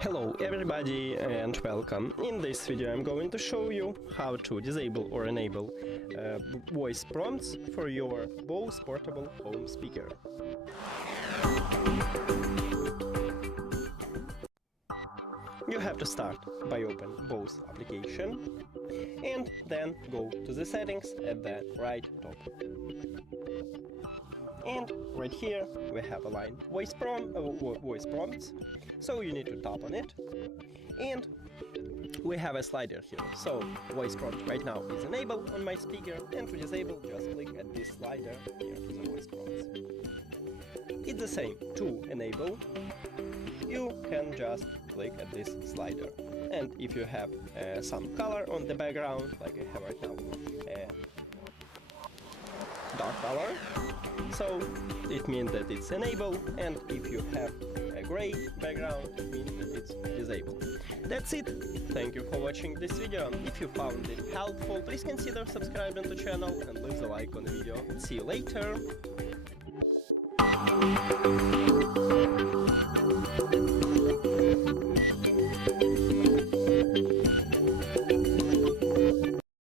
Hello everybody and welcome. In this video I'm going to show you how to disable or enable voice prompts for your BOSE Portable Home Speaker. You have to start by open BOSE application and then go to the settings at the right top. And right here we have a line voice prompts, so you need to tap on it, and we have a slider here. So voice prompt right now is enabled on my speaker, and to disable just click at this slider here to the voice prompts. It's the same. To enable, you can just click at this slider, and if you have some color on the background, like I have right now, dark color, so it means that it's enabled, and if you have a gray background, it means that it's disabled. That's it. Thank you for watching this video. If you found it helpful, please consider subscribing to the channel and leave a like on the video. See you later.